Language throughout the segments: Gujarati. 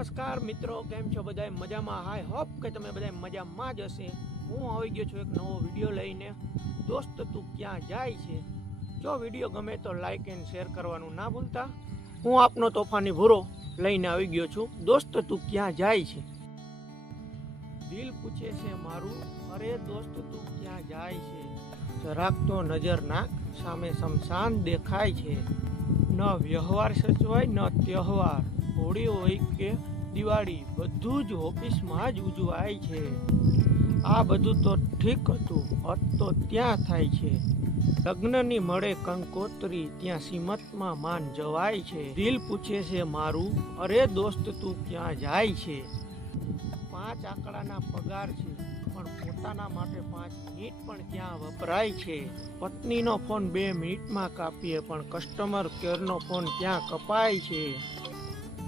નમસ્કાર મિત્રો, કેમ છો બધા મજામાં? હાય હોપ કે તમે બધા મજામાં જ હશે. હું આવી ગયો છું એક નવો વીડિયો લઈને. દોસ્ત, તું ક્યાં જાય છે? જો વીડિયો ગમે તો લાઇક એન્ડ શેર કરવાનું ના ભૂલતા. હું આપનો તોફાની ભૂરો લઈને આવી ગયો છું. દોસ્ત, તું ક્યાં જાય છે? દિલ પૂછે છે મારું, અરે દોસ્ત, તું ક્યાં જાય છે? જરાક તો નજર નાખ, સામે શમશાન દેખાય છે. ન વ્યવહાર સચવાય, ન તહેવાર. હોળી હોય કે દિવાળી, બધું જ ઓફિસમાં જ ઉજવાય છે. આ બધું તો ઠીક હતું અત તો ત્યાં થાય છે. લગ્નની મળે કંકોત્રી, ત્યાં સીમતમાં માન જવાય છે. દિલ પૂછે છે મારું, અરે દોસ્ત, તું ક્યાં જાય છે? પાંચ આંકડાના પગાર છે, પણ પોતાના માટે પાંચ મિનિટ પણ ક્યાં વપરાય છે. પત્નીનો ફોન બે મિનિટમાં કાપીએ, પણ કસ્ટમર કેરનો ફોન ક્યાં કપાય છે.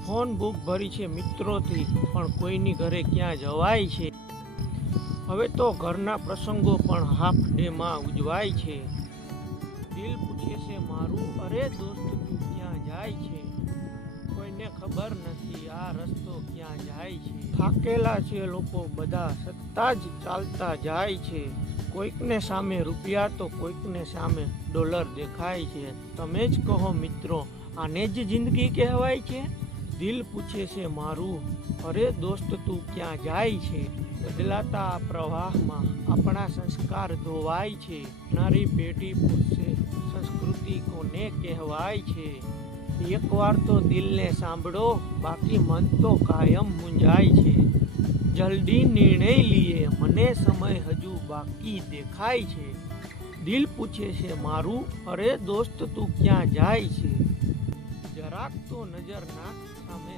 ફોન બુક ભરી છે મિત્રોથી, પણ કોઈની ઘરે ક્યાં જવાય છે? હવે તો ઘરના પ્રસંગો પણ હાફ ડેમાં ઉજવાય છે. દિલ પૂછે છે, મારું અરે દોસ્ત, તું ક્યાં જાય છે? કોઈને ખબર નથી આ રસ્તો ક્યાં જાય છે? થાકેલા છે લોકો, બધા સત્તા જ ચાલતા જાય છે. કોઈકને સામે રૂપિયા તો કોઈકને સામે ડોલર દેખાય છે. તમે જ કહો મિત્રો, આને જ જિંદગી કહેવાય છે? દિલ પૂછે છે, મારું, અરે દોસ્ત, તું ક્યાં જાય છે? બદલાતા પ્રવાહમાં આપણા સંસ્કાર ધોવાય છે. નારી પેઢી પૂછશે, સંસ્કૃતિ કોને કહેવાય છે? એકવાર તો દિલને સાંભળો, બાકી મન તો કાયમ મૂંઝાય છે. જલ્દી નિર્ણય લઈએ મને સમય હજુ બાકી દેખાય છે. દિલ પૂછે છે, મારું, અરે દોસ્ત, તું ક્યાં જાય છે? જરાક તો નજર નાખ સામે